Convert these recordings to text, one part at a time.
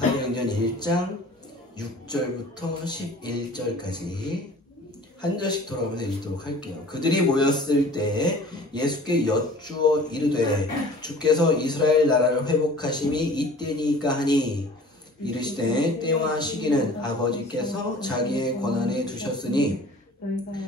사도행전 1장 6절부터 11절까지 한 절씩 돌아가면서 읽도록 할게요. 그들이 모였을 때 예수께 여쭈어 이르되 주께서 이스라엘 나라를 회복하심이 이때니까 하니 이르시되 때와 시기는 아버지께서 자기의 권한에 두셨으니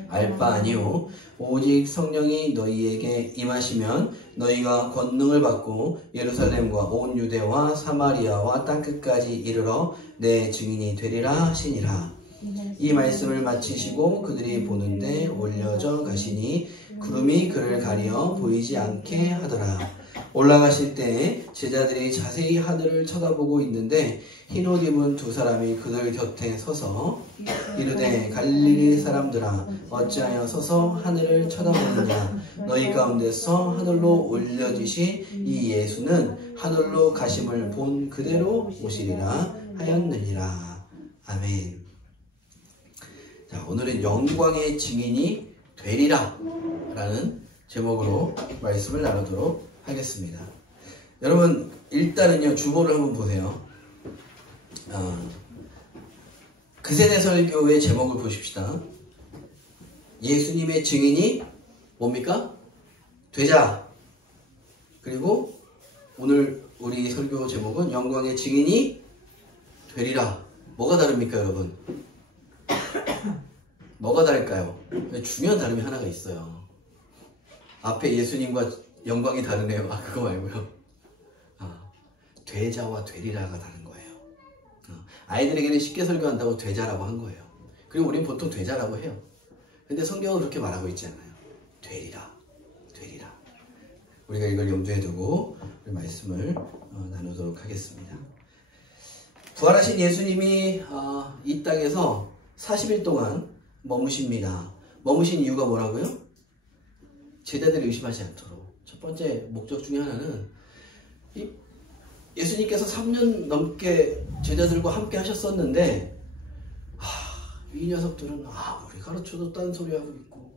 알 바 아니요 오직 성령이 너희에게 임하시면 너희가 권능을 받고 예루살렘과 온 유대와 사마리아와 땅끝까지 이르러 내 증인이 되리라 하시니라. 이 말씀을 마치시고 그들이 보는데 올려져 가시니 구름이 그를 가려 보이지 않게 하더라. 올라가실 때 제자들이 자세히 하늘을 쳐다보고 있는데 흰옷 입은 두 사람이 그들 곁에 서서 이르되 갈릴리 사람들아 어찌하여 서서 하늘을 쳐다보느냐. 너희 가운데서 하늘로 올려지신 이 예수는 하늘로 가심을 본 그대로 오시리라 하였느니라. 아멘. 자, 오늘은 영광의 증인이 되리라 라는 제목으로 말씀을 나누도록 하겠습니다. 여러분 일단은요 주보를 한번 보세요. 그세대 설교의 제목을 보십시다. 예수님의 증인이 뭡니까? 되자. 그리고 오늘 우리 설교 제목은 영광의 증인이 되리라. 뭐가 다릅니까 여러분? 뭐가 다를까요? 중요한 다름이 하나가 있어요. 앞에 예수님과 영광이 다르네요. 그거 말고요. 되자와 되리라가 다른 거예요. 아이들에게는 쉽게 설교한다고 되자라고 한 거예요. 그리고 우리는 보통 되자라고 해요. 근데 성경은 그렇게 말하고 있지 않아요. 되리라. 되리라. 우리가 이걸 염두에 두고 우리 말씀을 나누도록 하겠습니다. 부활하신 예수님이 이 땅에서 40일 동안 머무십니다. 머무신 이유가 뭐라고요? 제자들이 의심하지 않도록. 첫 번째 목적 중에 하나는 예수님께서 3년 넘게 제자들과 함께 하셨었는데 이 녀석들은 우리 가르쳐도 딴 소리 하고 있고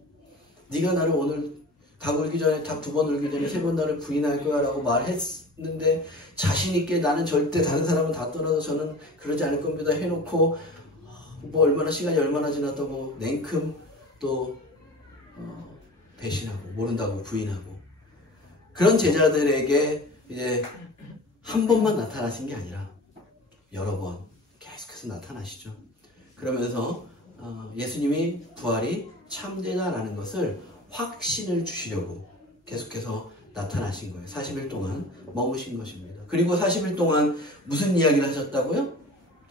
네가 나를 오늘 닭 울기 전에 닭 2번 울기 전에 3번 나를 부인할 거야 라고 말했는데 자신있게 나는 절대 다른 사람은 다 떠나서 저는 그러지 않을 겁니다 해놓고 시간이 얼마나 지났다고 냉큼 또 배신하고 모른다고 부인하고 그런 제자들에게 이제 한 번만 나타나신 게 아니라 여러 번 계속해서 나타나시죠. 그러면서 예수님이 부활이 참되다라는 것을 확신을 주시려고 계속해서 나타나신 거예요. 40일 동안 머무신 것입니다. 그리고 40일 동안 무슨 이야기를 하셨다고요?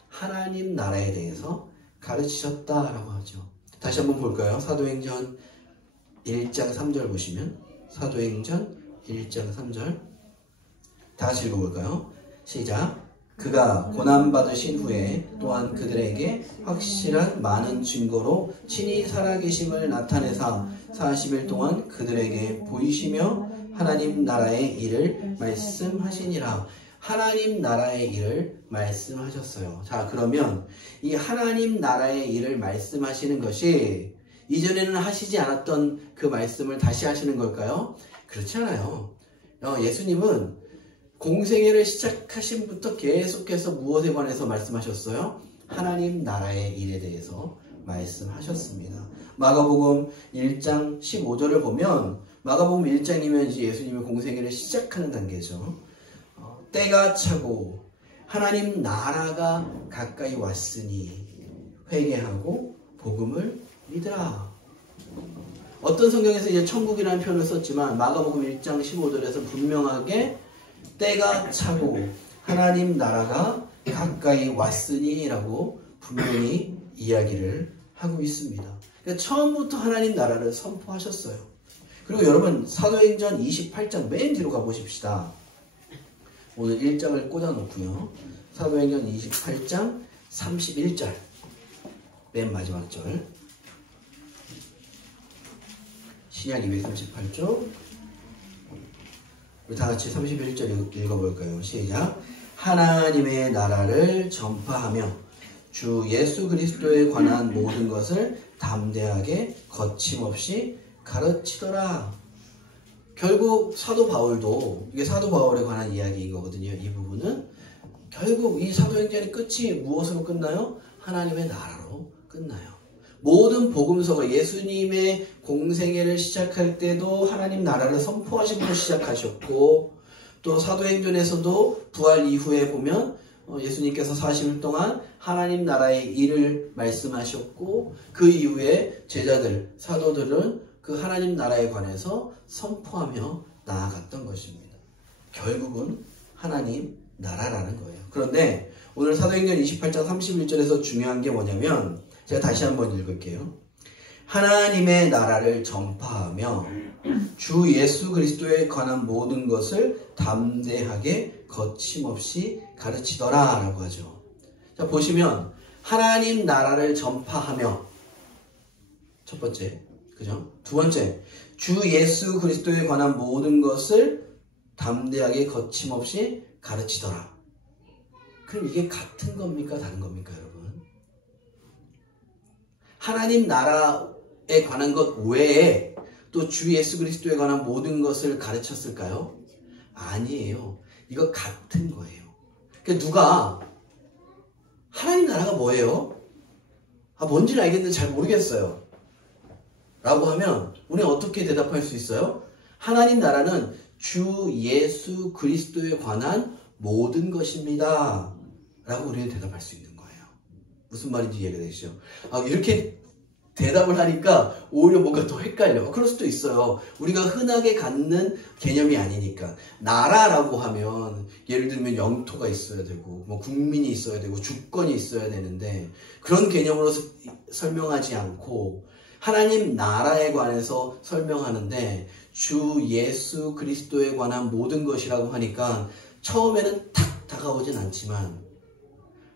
하나님 나라에 대해서 가르치셨다라고 하죠. 다시 한번 볼까요? 사도행전 1장 3절 보시면 사도행전 1장 3절 다 같이 읽어볼까요? 시작. 그가 고난받으신 후에 또한 그들에게 확실한 많은 증거로 친히 살아계심을 나타내사 40일 동안 그들에게 보이시며 하나님 나라의 일을 말씀하시니라. 하나님 나라의 일을 말씀하셨어요. 자, 그러면 이 하나님 나라의 일을 말씀하시는 것이 이전에는 하시지 않았던 그 말씀을 다시 하시는 걸까요? 그렇지 않아요. 예수님은 공생애를 시작하신 부터 계속해서 무엇에 관해서 말씀하셨어요? 하나님 나라의 일에 대해서 말씀하셨습니다. 마가복음 1장 15절을 보면 마가복음 1장이면 이제 예수님의 공생애를 시작하는 단계죠. 때가 차고 하나님 나라가 가까이 왔으니 회개하고 복음을 믿으라. 어떤 성경에서 이제 천국이라는 표현을 썼지만 마가복음 1장 15절에서 분명하게 때가 차고 하나님 나라가 가까이 왔으니 라고 분명히 이야기를 하고 있습니다. 그러니까 처음부터 하나님 나라를 선포하셨어요. 그리고 여러분 사도행전 28장 맨 뒤로 가보십시다. 오늘 1장을 꽂아놓고요. 사도행전 28장 31절 맨 마지막 절 신약 238쪽 우리 다같이 31절 읽어볼까요? 시작. 하나님의 나라를 전파하며 주 예수 그리스도에 관한 모든 것을 담대하게 거침없이 가르치더라. 결국 사도 바울도 이게 사도 바울에 관한 이야기인 거거든요. 이 부분은 결국 이 사도행전의 끝이 무엇으로 끝나요? 하나님의 나라로 끝나요. 모든 복음서가 예수님의 공생애를 시작할 때도 하나님 나라를 선포하시고 시작하셨고, 또 사도행전에서도 부활 이후에 보면 예수님께서 40일 동안 하나님 나라의 일을 말씀하셨고, 그 이후에 제자들, 사도들은 그 하나님 나라에 관해서 선포하며 나아갔던 것입니다. 결국은 하나님 나라라는 거예요. 그런데 오늘 사도행전 28장 31절에서 중요한 게 뭐냐면, 제가 다시 한번 읽을게요. 하나님의 나라를 전파하며 주 예수 그리스도에 관한 모든 것을 담대하게 거침없이 가르치더라 라고 하죠. 자, 보시면 하나님 나라를 전파하며, 첫 번째, 그죠? 두 번째, 주 예수 그리스도에 관한 모든 것을 담대하게 거침없이 가르치더라. 그럼 이게 같은 겁니까? 다른 겁니까, 여러분? 하나님 나라에 관한 것 외에 또 주 예수 그리스도에 관한 모든 것을 가르쳤을까요? 아니에요. 이거 같은 거예요. 그러니까 누가 하나님 나라가 뭐예요? 뭔지는 알겠는데 잘 모르겠어요. 라고 하면 우리는 어떻게 대답할 수 있어요? 하나님 나라는 주 예수 그리스도에 관한 모든 것입니다. 라고 우리는 대답할 수 있는 거예요. 무슨 말인지 이해가 되시죠? 이렇게 대답을 하니까 오히려 뭔가 더 헷갈려. 그럴 수도 있어요. 우리가 흔하게 갖는 개념이 아니니까. 나라라고 하면 예를 들면 영토가 있어야 되고 뭐 국민이 있어야 되고 주권이 있어야 되는데, 그런 개념으로 설명하지 않고 하나님 나라에 관해서 설명하는데 주 예수 그리스도에 관한 모든 것이라고 하니까 처음에는 탁 다가오진 않지만,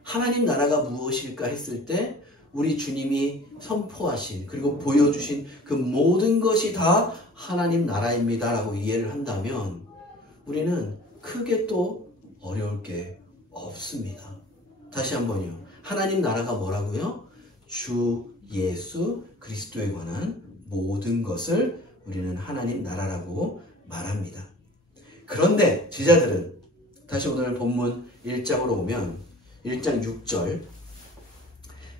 하나님 나라가 무엇일까 했을 때 우리 주님이 선포하신 그리고 보여주신 그 모든 것이 다 하나님 나라입니다 라고 이해를 한다면 우리는 크게 또 어려울 게 없습니다. 다시 한번요. 하나님 나라가 뭐라고요? 주 예수 그리스도에 관한 모든 것을 우리는 하나님 나라라고 말합니다. 그런데 제자들은, 다시 오늘 본문 1장으로 오면 1장 6절,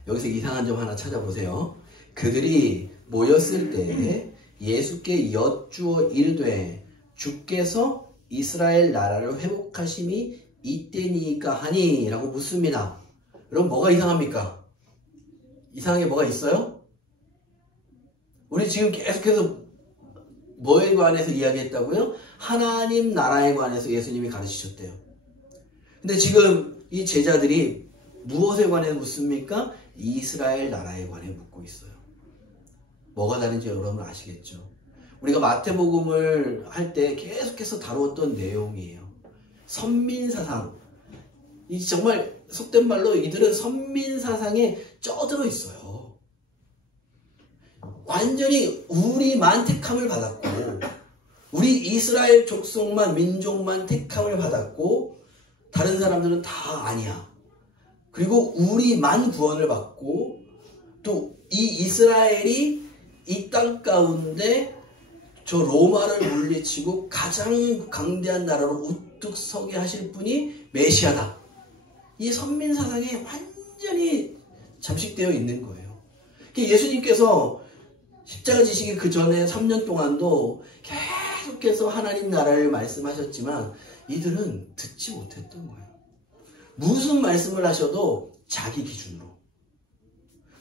여기서 이상한 점 하나 찾아보세요. 그들이 모였을 때 예수께 여쭈어 이르되 주께서 이스라엘 나라를 회복하심이 이때니까 하니 라고 묻습니다. 여러분, 뭐가 이상합니까? 이상한 게 뭐가 있어요? 우리 지금 계속해서 뭐에 관해서 이야기했다고요? 하나님 나라에 관해서 예수님이 가르치셨대요. 근데 지금 이 제자들이 무엇에 관해 묻습니까? 이스라엘 나라에 관해 묻고 있어요. 뭐가 다른지 여러분 아시겠죠? 우리가 마태복음을 할 때 계속해서 다루었던 내용이에요. 선민사상. 이 정말 속된 말로 이들은 선민사상에 쩌들어 있어요. 완전히 우리만 택함을 받았고, 우리 이스라엘 족속만, 민족만 택함을 받았고 다른 사람들은 다 아니야. 그리고 우리만 구원을 받고, 또 이 이스라엘이 이 땅 가운데 저 로마를 물리치고 가장 강대한 나라로 우뚝 서게 하실 분이 메시아다. 이 선민사상에 완전히 잠식되어 있는 거예요. 예수님께서 십자가 지시기 그 전에 3년 동안도 계속해서 하나님 나라를 말씀하셨지만 이들은 듣지 못했던 거예요. 무슨 말씀을 하셔도 자기 기준으로,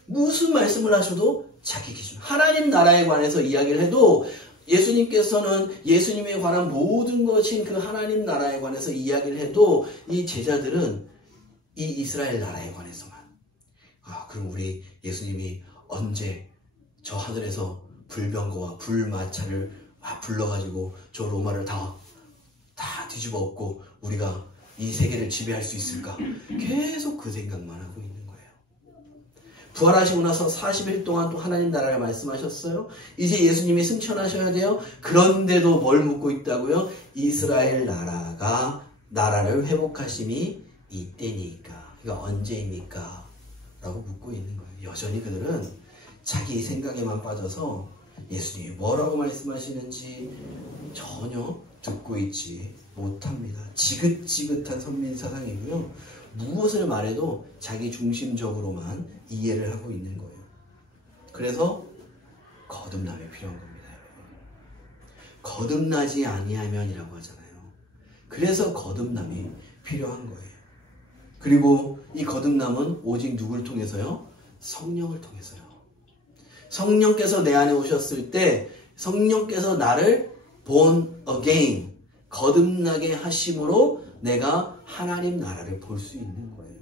무슨 말씀을 하셔도 자기 기준, 하나님 나라에 관해서 이야기를 해도 예수님께서는 예수님에 관한 모든 것인 그 하나님 나라에 관해서 이야기를 해도 이 제자들은 이 이스라엘 나라에 관해서만, 그럼 우리 예수님이 언제 저 하늘에서 불병거와 불마차를 불러가지고 저 로마를 다 뒤집어 엎고 우리가 이 세계를 지배할 수 있을까? 계속 그 생각만 하고 있는 거예요. 부활하시고 나서 40일 동안 또 하나님 나라를 말씀하셨어요. 이제 예수님이 승천하셔야 돼요. 그런데도 뭘 묻고 있다고요? 이스라엘 나라를 회복하심이 이때니까, 그러니까 언제입니까? 라고 묻고 있는 거예요. 여전히 그들은 자기 생각에만 빠져서 예수님이 뭐라고 말씀하시는지 전혀 듣고 있지 못합니다. 지긋지긋한 선민사상이고요. 무엇을 말해도 자기 중심적으로만 이해를 하고 있는 거예요. 그래서 거듭남이 필요한 겁니다. 거듭나지 아니하면이라고 하잖아요. 그래서 거듭남이 필요한 거예요. 그리고 이 거듭남은 오직 누구를 통해서요? 성령을 통해서요. 성령께서 내 안에 오셨을 때 성령께서 나를 born again, 거듭나게 하심으로 내가 하나님 나라를 볼 수 있는 거예요.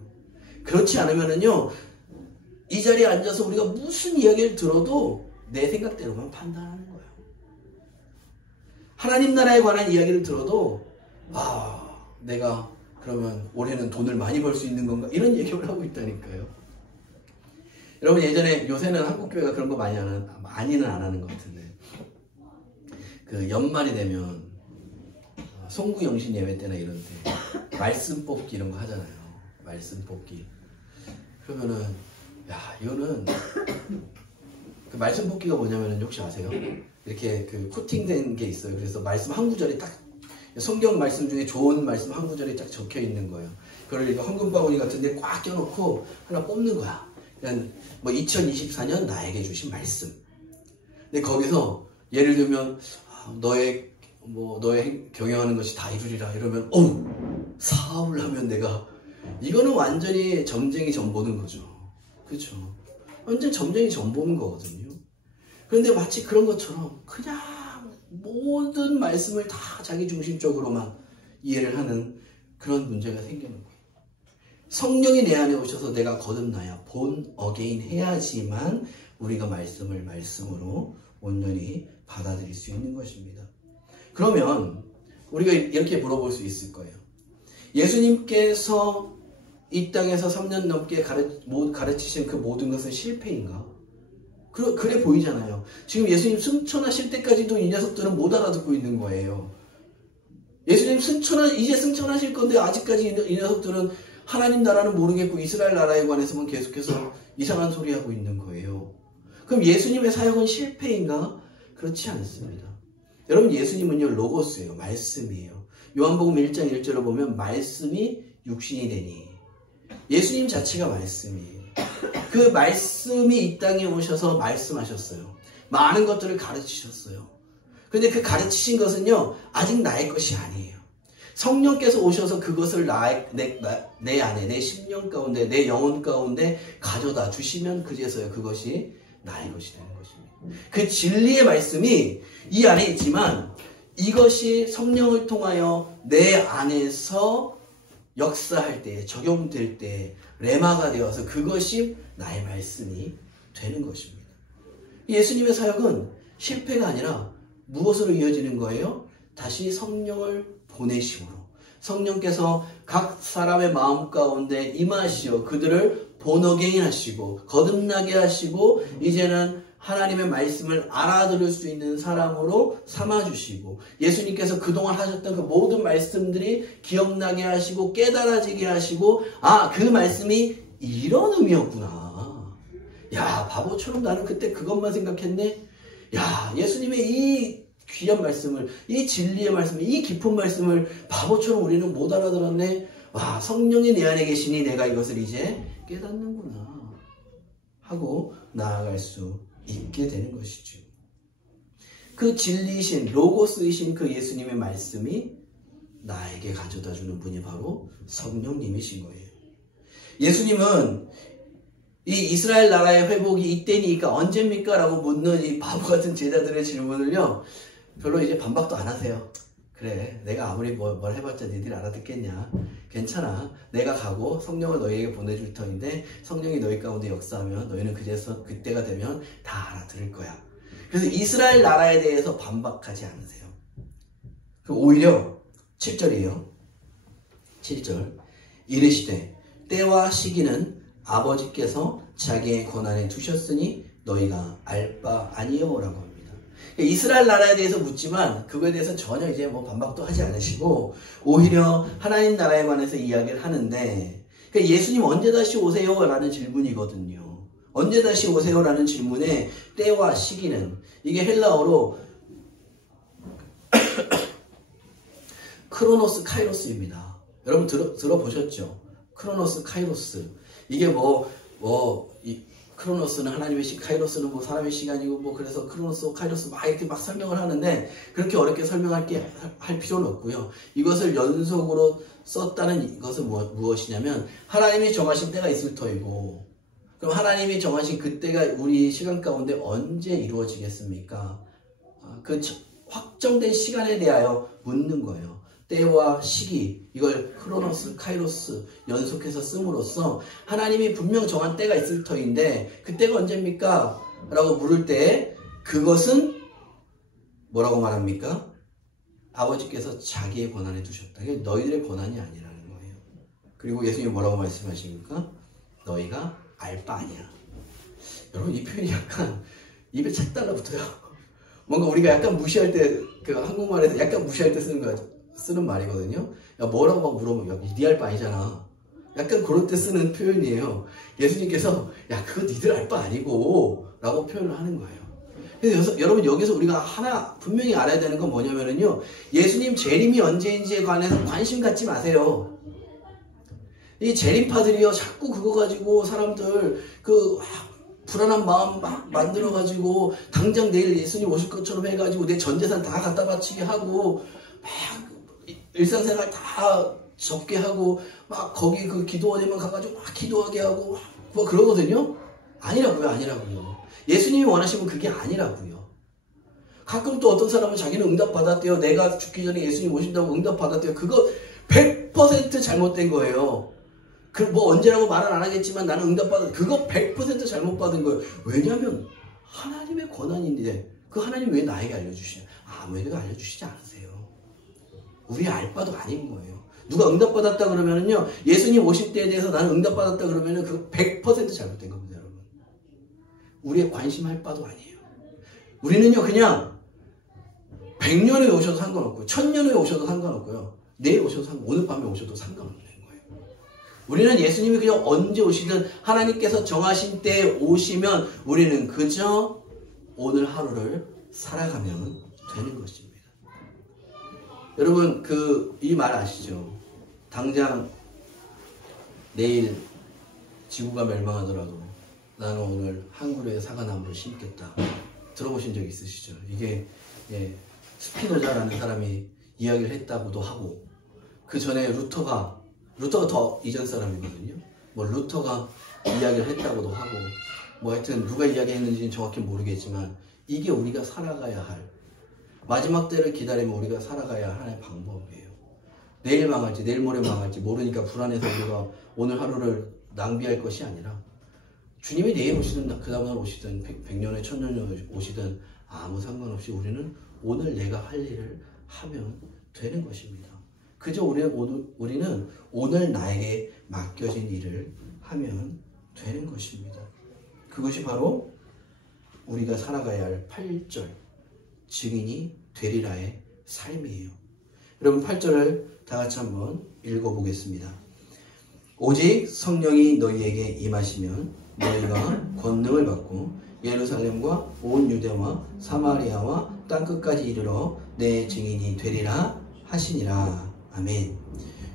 그렇지 않으면은요, 이 자리에 앉아서 우리가 무슨 이야기를 들어도 내 생각대로만 판단하는 거예요. 하나님 나라에 관한 이야기를 들어도 내가 그러면 올해는 돈을 많이 벌 수 있는 건가? 이런 얘기를 하고 있다니까요. 여러분 예전에, 요새는 한국교회가 그런 거 많이는 안 하는 것 같은데, 그 연말이 되면 송구영신 예배 때나 이런 때 말씀 뽑기 이런 거 하잖아요. 말씀 뽑기. 그러면은 이거는 그 말씀 뽑기가 뭐냐면은 혹시 아세요? 이렇게 그 코팅된 게 있어요. 그래서 말씀 한 구절이 딱 성경 말씀 중에 좋은 말씀 한 구절이 딱 적혀 있는 거예요. 그걸 이거 황금바구니 같은 데 꽉 껴놓고 하나 뽑는 거야. 그냥 뭐 2024년 나에게 주신 말씀. 근데 거기서 예를 들면 너의 경영하는 것이 다 이루리라 이러면 사업을 하면 내가, 이거는 완전히 점쟁이 점 보는 거죠. 그렇죠? 완전 점쟁이 점 보는 거거든요. 그런데 마치 그런 것처럼 그냥 모든 말씀을 다 자기 중심적으로만 이해를 하는 그런 문제가 생기는 거예요. 성령이 내 안에 오셔서 내가 거듭나야 born again 해야지만 우리가 말씀을 말씀으로 온전히 받아들일 수 있는 것입니다. 그러면 우리가 이렇게 물어볼 수 있을 거예요. 예수님께서 이 땅에서 3년 넘게 가르치신 그 모든 것은 실패인가? 그래 보이잖아요. 지금 예수님 승천하실 때까지도 이 녀석들은 못 알아듣고 있는 거예요. 예수님 이제 승천하실 건데 아직까지 이 녀석들은 하나님 나라는 모르겠고 이스라엘 나라에 관해서만 계속해서 이상한 소리 하고 있는 거예요. 그럼 예수님의 사역은 실패인가? 그렇지 않습니다. 여러분 예수님은요 로고스예요. 말씀이에요. 요한복음 1장 1절을 보면 말씀이 육신이 되니, 예수님 자체가 말씀이에요. 그 말씀이 이 땅에 오셔서 말씀하셨어요. 많은 것들을 가르치셨어요. 그런데 그 가르치신 것은요 아직 나의 것이 아니에요. 성령께서 오셔서 그것을 내 안에, 내 심령 가운데, 내 영혼 가운데 가져다 주시면 그제서야 그것이 나의 것이 되는 것입니다. 그 진리의 말씀이 이 안에 있지만 이것이 성령을 통하여 내 안에서 역사할 때, 적용될 때 레마가 되어서 그것이 나의 말씀이 되는 것입니다. 예수님의 사역은 실패가 아니라 무엇으로 이어지는 거예요? 다시 성령을 보내심으로, 성령께서 각 사람의 마음 가운데 임하시어 그들을 본어게인 하시고 거듭나게 하시고 이제는 하나님의 말씀을 알아들을 수 있는 사람으로 삼아주시고, 예수님께서 그동안 하셨던 그 모든 말씀들이 기억나게 하시고 깨달아지게 하시고, 그 말씀이 이런 의미였구나. 야, 바보처럼 나는 그때 그것만 생각했네. 야, 예수님의 이 귀한 말씀을, 이 진리의 말씀을, 이 깊은 말씀을 바보처럼 우리는 못 알아들었네. 와, 성령이 내 안에 계시니 내가 이것을 이제 깨닫는구나 하고 나아갈 수 있게 되는 것이죠. 그 진리이신 로고스이신 그 예수님의 말씀이 나에게 가져다주는 분이 바로 성령님이신 거예요. 예수님은 이 이스라엘 나라의 회복이 이때니까 언제입니까? 라고 묻는 이 바보 같은 제자들의 질문을요 별로 이제 반박도 안 하세요. 그래, 내가 아무리 뭘 해봤자 니들이 알아듣겠냐. 괜찮아. 내가 가고 성령을 너희에게 보내줄 터인데 성령이 너희 가운데 역사하면 너희는 그때가 되면 다 알아들을 거야. 그래서 이스라엘 나라에 대해서 반박하지 않으세요. 오히려 7절이에요. 7절. 이르시되 때와 시기는 아버지께서 자기의 권한에 두셨으니 너희가 알 바 아니요라고 합니다. 이스라엘 나라에 대해서 묻지만 그거에 대해서 전혀 이제 반박도 하지 않으시고 오히려 하나님 나라에 관해서 이야기를 하는데, 그러니까 예수님 언제 다시 오세요? 라는 질문이거든요. 언제 다시 오세요라는 질문에 때와 시기는 이게 헬라어로 크로노스 카이로스입니다. 여러분 들어보셨죠? 크로노스 카이로스. 이게 이 크로노스는 하나님의 카이로스는 뭐 사람의 시간이고 뭐 그래서 크로노스 카이로스 막 이렇게 막 설명을 하는데 그렇게 어렵게 설명할 필요는 없고요. 이것을 연속으로 썼다는 것은 무엇이냐면 하나님이 정하신 때가 있을 터이고, 그럼 하나님이 정하신 그때가 우리 시간 가운데 언제 이루어지겠습니까? 그 확정된 시간에 대하여 묻는 거예요. 때와 시기, 이걸 크로노스, 카이로스 연속해서 씀으로써 하나님이 분명 정한 때가 있을 터인데 그 때가 언제입니까? 라고 물을 때 그것은 뭐라고 말합니까? 아버지께서 자기의 권한에 두셨다. 이게 너희들의 권한이 아니라는 거예요. 그리고 예수님이 뭐라고 말씀하십니까? 너희가 알 바 아니야. 여러분 이 표현이 약간 입에 착 달라붙어요. 뭔가 우리가 약간 무시할 때, 그 한국말에서 약간 무시할 때 쓰는 말이거든요. 야, 뭐라고 막 물어보면, 야, 니 알 바 아니잖아. 약간 그럴 때 쓰는 표현이에요. 예수님께서, 야, 그거 니들 알 바 아니고, 라고 표현을 하는 거예요. 그래서 여러분, 여기서 우리가 하나 분명히 알아야 되는 건 뭐냐면요. 예수님 재림이 언제인지에 관해서 관심 갖지 마세요. 이 재림파들이요, 자꾸 그거 가지고 사람들, 불안한 마음 막 만들어가지고, 당장 내일 예수님 오실 것처럼 해가지고, 내 전 재산 다 갖다 바치게 하고, 막, 일상생활 다 접게 하고 막 거기 그 기도원에만 가가지고 막 기도하게 하고 뭐 그러거든요. 아니라고요. 예수님이 원하시면 그게 아니라고요. 가끔 또 어떤 사람은 자기는 응답받았대요. 내가 죽기 전에 예수님 오신다고 응답받았대요. 그거 100% 잘못된 거예요. 뭐 언제라고 말은 안 하겠지만 나는 응답받았, 그거 100% 잘못 받은 거예요. 왜냐하면 하나님의 권한인데 그 하나님 왜 나에게 알려주시냐? 아무에게도 알려주시지 않으세요. 우리 알 바도 아닌 거예요. 누가 응답받았다 그러면은요, 예수님 오실 때에 대해서 나는 응답받았다 그러면은 그거 100% 잘못된 겁니다, 여러분. 우리의 관심할 바도 아니에요. 우리는요, 그냥 100년 후에 오셔도 상관없고요, 1000년 후에 오셔도 상관없고요, 내일 오셔도 오늘 밤에 오셔도 상관없는 거예요. 우리는 예수님이 그냥 언제 오시든 하나님께서 정하신 때에 오시면 우리는 그저 오늘 하루를 살아가면 되는 것입니다. 여러분 이 말 아시죠? 당장 내일 지구가 멸망하더라도 나는 오늘 한 그루의 사과나무를 심겠다. 들어보신 적 있으시죠? 이게 스피노자라는 사람이 이야기를 했다고도 하고, 그 전에 루터가 더 이전 사람이거든요. 뭐 루터가 이야기를 했다고도 하고, 뭐 하여튼 누가 이야기했는지는 정확히 모르겠지만 이게 우리가 살아가야 할, 마지막 때를 기다리면 우리가 살아가야 할 하나의 방법이에요. 내일 망할지 내일 모레 망할지 모르니까 불안해서 우리가 오늘 하루를 낭비할 것이 아니라, 주님이 내일 오시든 그 다음날 오시든 100년에 1000년에 오시든 아무 상관없이 우리는 오늘 내가 할 일을 하면 되는 것입니다. 그저 우리는 오늘 나에게 맡겨진 일을 하면 되는 것입니다. 그것이 바로 우리가 살아가야 할 8절 증인이 되리라의 삶이에요. 여러분 8절을 다 같이 한번 읽어보겠습니다. 오직 성령이 너희에게 임하시면 너희가 권능을 받고 예루살렘과 온 유대와 사마리아와 땅끝까지 이르러 내 증인이 되리라 하시니라. 아멘.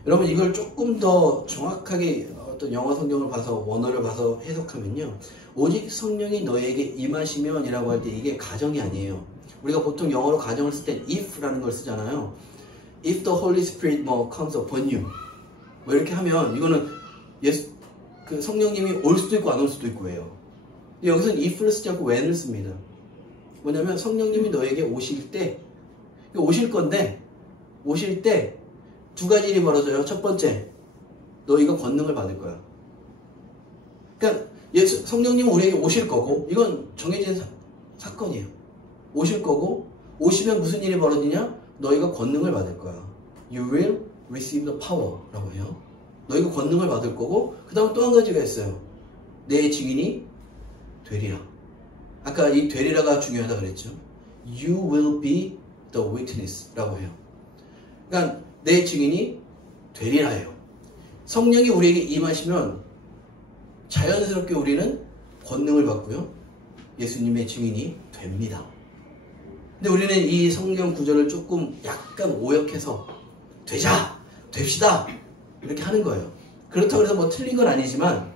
여러분 이걸 조금 더 정확하게 어떤 영어 성경을 봐서 원어를 봐서 해석하면요, 오직 성령이 너희에게 임하시면 이라고 할 때 이게 가정이 아니에요. 우리가 보통 영어로 가정을 쓸 때 if라는 걸 쓰잖아요. If the Holy Spirit comes upon you, 뭐 이렇게 하면 이거는 그 성령님이 올 수도 있고 안 올 수도 있고예요. 여기서는 if를 쓰지 않고 when을 씁니다. 뭐냐면 성령님이 너에게 오실 때, 오실 건데 오실 때 두 가지 일이 벌어져요. 첫 번째, 너희가 권능을 받을 거야. 그러니까 성령님은 우리에게 오실 거고, 이건 정해진 사건이에요. 오실 거고, 오시면 무슨 일이 벌어지냐? 너희가 권능을 받을 거야. You will receive the power 라고 해요. 너희가 권능을 받을 거고, 그 다음에 또 한 가지가 있어요. 내 증인이 되리라. 아까 이 되리라가 중요하다 그랬죠. You will be the witness 라고 해요. 그러니까 내 증인이 되리라예요. 성령이 우리에게 임하시면 자연스럽게 우리는 권능을 받고요. 예수님의 증인이 됩니다. 근데 우리는 이 성경 구절을 조금 약간 오역해서 됩시다 이렇게 하는 거예요. 그렇다고 해서 뭐 틀린 건 아니지만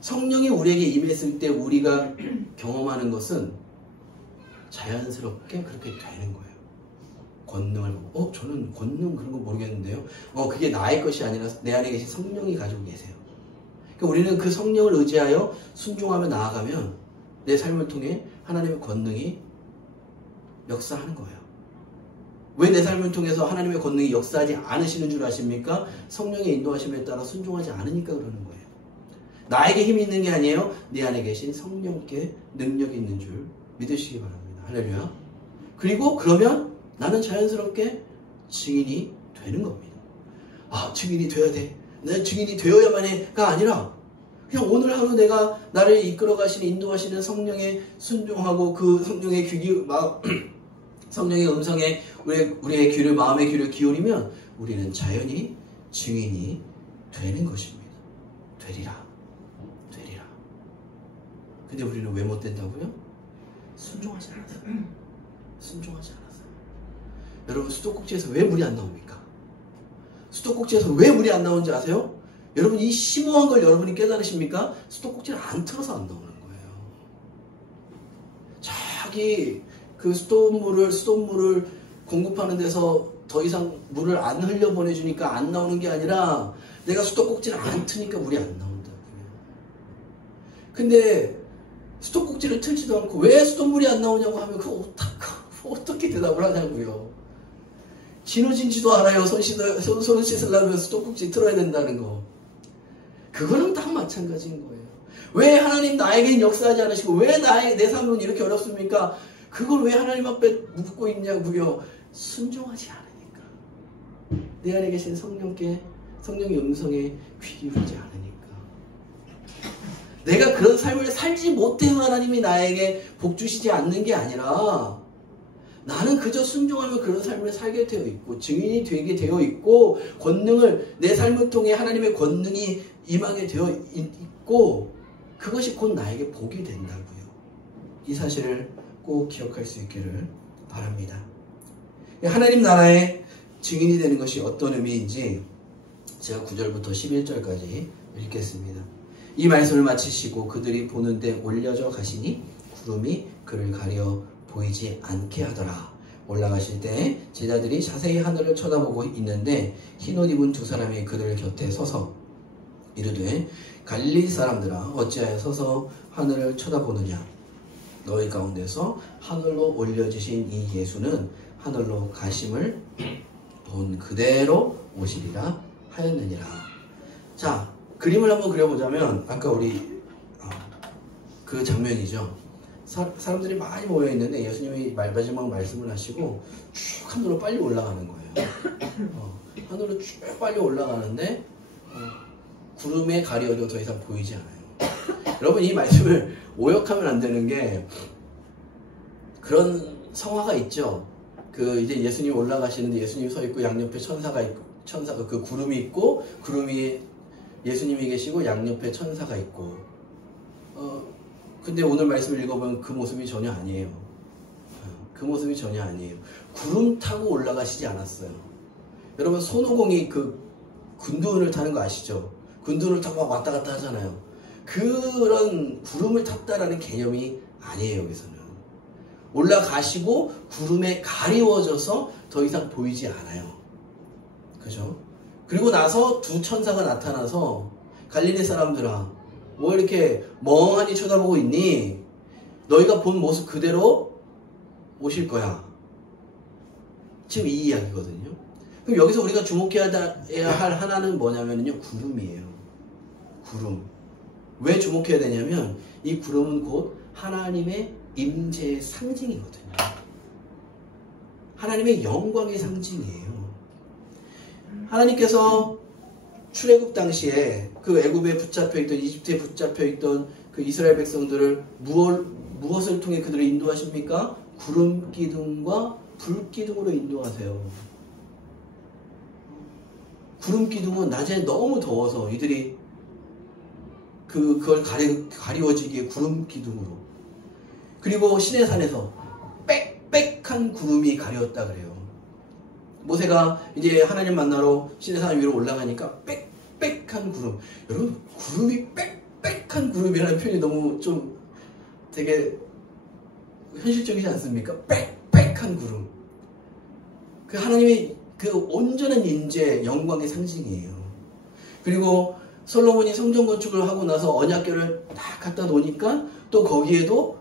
성령이 우리에게 임했을 때 우리가 경험하는 것은 자연스럽게 그렇게 되는 거예요. 권능을 보고 저는 권능 그런 거 모르겠는데요. 그게 나의 것이 아니라 내 안에 계신 성령이 가지고 계세요. 그러니까 우리는 그 성령을 의지하여 순종하며 나아가면 내 삶을 통해 하나님의 권능이 역사하는 거예요. 왜 내 삶을 통해서 하나님의 권능이 역사하지 않으시는 줄 아십니까? 성령의 인도하심에 따라 순종하지 않으니까 그러는 거예요. 나에게 힘이 있는 게 아니에요. 내 안에 계신 성령께 능력이 있는 줄 믿으시기 바랍니다. 할렐루야. 그리고 그러면 나는 자연스럽게 증인이 되는 겁니다. 증인이 돼야 돼. 난 증인이 되어야만 해가 아니라 그냥 오늘 하루 내가 나를 이끌어 가시는 인도하시는 성령에 순종하고 그 성령의 성령의 음성에 우리의 귀를 마음의 귀를 기울이면 우리는 자연히 증인이 되는 것입니다. 되리라. 근데 우리는 왜 못 된다고요? 순종하지 않았어요. 여러분 수도꼭지에서 왜 물이 안 나옵니까? 수도꼭지에서 왜 물이 안 나오는지 아세요? 여러분 이 심오한 걸 여러분이 깨달으십니까? 수도꼭지를 안 틀어서 안 나오는 거예요. 자기 그 수돗물을 공급하는 데서 더 이상 물을 안 흘려보내주니까 안 나오는 게 아니라 내가 수도꼭지를 안 트니까 물이 안 나온다고요. 근데 수도꼭지를 틀지도 않고 왜 수돗물이 안 나오냐고 하면 그거 어떻게 대답을 하냐고요. 지너진지도 알아요. 손 씻으려면 수도꼭지 틀어야 된다는 거. 그거는 딱 마찬가지인 거예요. 왜 하나님 나에겐 역사하지 않으시고 왜 내 삶은 이렇게 어렵습니까? 그걸 왜 하나님 앞에 묻고 있냐고요. 순종하지 않으니까. 내 안에 계신 성령의 음성에 귀 기울이지 않으니까. 내가 그런 삶을 살지 못해서 하나님이 나에게 복 주시지 않는 게 아니라 나는 그저 순종하며 그런 삶을 살게 되어 있고 증인이 되게 되어 있고 권능을 내 삶을 통해 하나님의 권능이 임하게 되어 있고 그것이 곧 나에게 복이 된다고요. 이 사실을 꼭 기억할 수 있기를 바랍니다. 하나님 나라의 증인이 되는 것이 어떤 의미인지 제가 9절부터 11절까지 읽겠습니다. 이 말씀을 마치시고 그들이 보는 데 올려져 가시니 구름이 그를 가려 보이지 않게 하더라. 올라가실 때 제자들이 자세히 하늘을 쳐다보고 있는데 흰옷 입은 두 사람이 그들 곁에 서서 이르되 갈릴리 사람들아 어찌하여 서서 하늘을 쳐다보느냐. 너희 가운데서 하늘로 올려지신 이 예수는 하늘로 가심을 본 그대로 오시리라 하였느니라. 자, 그림을 한번 그려보자면 아까 우리 그 장면이죠. 사람들이 많이 모여있는데 예수님이 마지막 말씀을 하시고 쭉 하늘로 빨리 올라가는 거예요. 하늘로 쭉 빨리 올라가는데 구름에 가려져 더 이상 보이지 않아요. 여러분 이 말씀을 오역하면 안 되는 게 그런 성화가 있죠. 이제 예수님이 올라가시는데 예수님이 서 있고 양옆에 천사가 그 구름이 있고 구름이 예수님이 계시고 양옆에 천사가 있고 근데 오늘 말씀을 읽어보면 그 모습이 전혀 아니에요. 그 모습이 전혀 아니에요. 구름 타고 올라가시지 않았어요. 여러분 손오공이 그 군두운을 타는 거 아시죠? 군두운을 타고 막 왔다 갔다 하잖아요. 그런 구름을 탔다라는 개념이 아니에요. 여기서는 올라가시고 구름에 가리워져서 더 이상 보이지 않아요. 그죠? 그리고 나서 두 천사가 나타나서 갈릴리 사람들아 뭐 이렇게 멍하니 쳐다보고 있니? 너희가 본 모습 그대로 오실 거야. 지금 이 이야기거든요. 그럼 여기서 우리가 주목해야 할 하나는 뭐냐면요. 구름이에요. 구름. 왜 주목해야 되냐면 이 구름은 곧 하나님의 임재의 상징이거든요. 하나님의 영광의 상징이에요. 하나님께서 출애굽 당시에 그 애굽에 붙잡혀있던 이집트에 붙잡혀있던 그 이스라엘 백성들을 무엇을 통해 그들을 인도하십니까? 구름 기둥과 불 기둥으로 인도하세요. 구름 기둥은 낮에 너무 더워서 이들이 그걸 가리워지기에 구름 기둥으로. 그리고 시내산에서 빽빽한 구름이 가렸다 그래요. 모세가 이제 하나님 만나러 시내산 위로 올라가니까 빽빽한 구름. 여러분, 구름이 빽빽한 구름이라는 표현이 너무 좀 되게 현실적이지 않습니까? 빽빽한 구름. 그 하나님의 그 온전한 인재, 영광의 상징이에요. 그리고 솔로몬이 성전 건축을 하고 나서 언약궤를 다 갖다 놓으니까 또 거기에도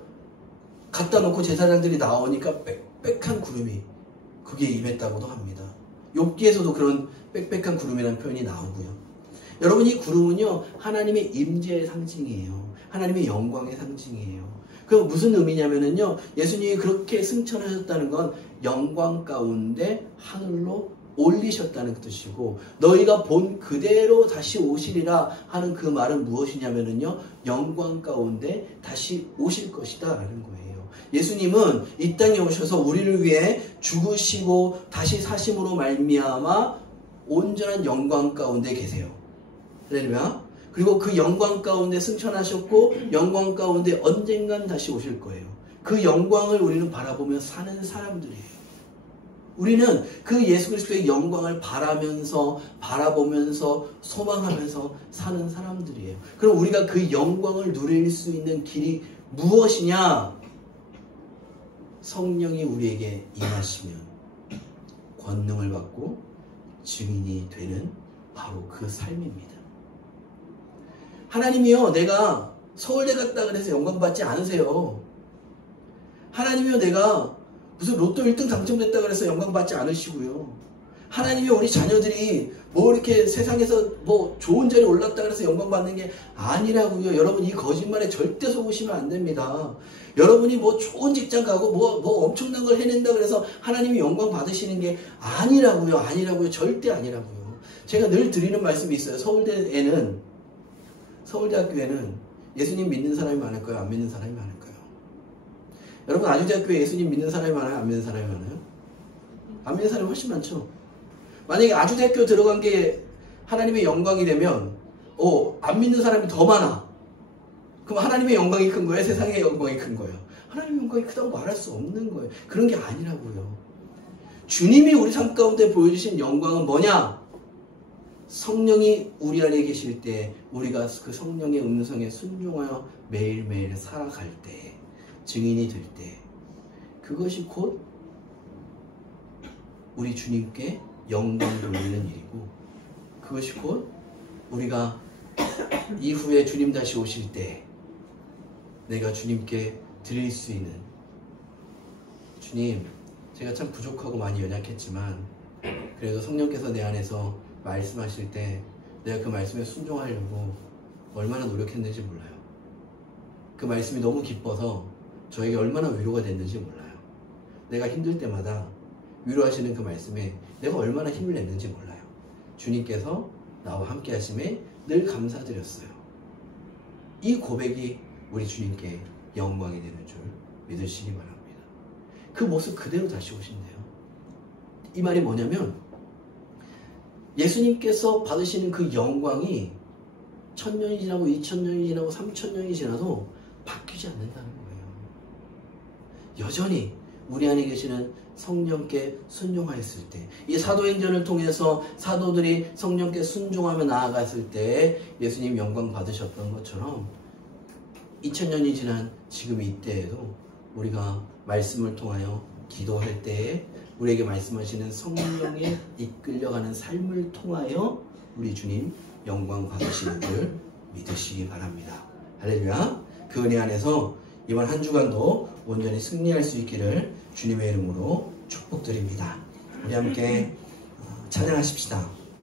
갖다 놓고 제사장들이 나오니까 빽빽한 구름이 그게 임했다고도 합니다. 욥기에서도 그런 빽빽한 구름이라는 표현이 나오고요. 여러분, 이 구름은요, 하나님의 임재의 상징이에요. 하나님의 영광의 상징이에요. 그럼 무슨 의미냐면요, 예수님이 그렇게 승천하셨다는 건 영광 가운데 하늘로 올리셨다는 뜻이고, 너희가 본 그대로 다시 오시리라 하는 그 말은 무엇이냐면요, 영광 가운데 다시 오실 것이다 라는 거예요. 예수님은 이 땅에 오셔서 우리를 위해 죽으시고 다시 사심으로 말미암아 온전한 영광 가운데 계세요. 할렐루야. 그리고 그 영광 가운데 승천하셨고 영광 가운데 언젠간 다시 오실 거예요. 그 영광을 우리는 바라보며 사는 사람들이에요. 우리는 그 예수 그리스도의 영광을 바라보면서 소망하면서 사는 사람들이에요. 그럼 우리가 그 영광을 누릴 수 있는 길이 무엇이냐? 성령이 우리에게 임하시면 권능을 받고 증인이 되는 바로 그 삶입니다. 하나님이요, 내가 서울대 갔다 그래서 영광 받지 않으세요. 하나님이요, 내가 무슨 로또 1등 당첨됐다 그래서 영광 받지 않으시고요. 하나님이 우리 자녀들이 뭐 이렇게 세상에서 뭐 좋은 자리에 올랐다 그래서 영광 받는 게 아니라고요. 여러분, 이 거짓말에 절대 속으시면 안 됩니다. 여러분이 뭐 좋은 직장 가고 뭐 엄청난 걸 해낸다 그래서 하나님이 영광 받으시는 게 아니라고요. 절대 아니라고요. 제가 늘 드리는 말씀이 있어요. 서울대학교에는 예수님 믿는 사람이 많을까요? 안 믿는 사람이 많을까요? 여러분, 아주대학교에 예수님 믿는 사람이 많아요? 안 믿는 사람이 많아요? 안 믿는 사람이 훨씬 많죠. 만약에 아주대학교 들어간 게 하나님의 영광이 되면 안 믿는 사람이 더 많아. 그럼 하나님의 영광이 큰 거예요? 세상의 영광이 큰 거예요? 하나님의 영광이 크다고 말할 수 없는 거예요. 그런 게 아니라고요. 주님이 우리 삶 가운데 보여주신 영광은 뭐냐? 성령이 우리 안에 계실 때 우리가 그 성령의 음성에 순종하여 매일매일 살아갈 때, 증인이 될 때, 그것이 곧 우리 주님께 영광 돌리는 일이고, 그것이 곧 우리가 이후에 주님 다시 오실 때 내가 주님께 드릴 수 있는, 주님, 제가 참 부족하고 많이 연약했지만 그래도 성령께서 내 안에서 말씀하실 때 내가 그 말씀에 순종하려고 얼마나 노력했는지 몰라요. 그 말씀이 너무 기뻐서 저에게 얼마나 위로가 됐는지 몰라요. 내가 힘들 때마다 위로하시는 그 말씀에 내가 얼마나 힘을 냈는지 몰라요. 주님께서 나와 함께 하심에 늘 감사드렸어요. 이 고백이 우리 주님께 영광이 되는 줄 믿으시기 바랍니다. 그 모습 그대로 다시 오신대요. 이 말이 뭐냐면 예수님께서 받으시는 그 영광이 1000년이 지나고 2000년이 지나고 3000년이 지나도 바뀌지 않는다는 거예요. 여전히 우리 안에 계시는 성령께 순종하였을 때, 이 사도행전을 통해서 사도들이 성령께 순종하며 나아갔을 때 예수님 영광 받으셨던 것처럼 2000년이 지난 지금 이때에도 우리가 말씀을 통하여 기도할 때에 우리에게 말씀하시는 성령에 이끌려가는 삶을 통하여 우리 주님 영광 받으시는 줄 믿으시기 바랍니다. 할렐루야. 그 은혜 안에서 이번 한 주간도 온전히 승리할 수 있기를 주님의 이름으로 축복드립니다. 우리 함께 찬양하십시다.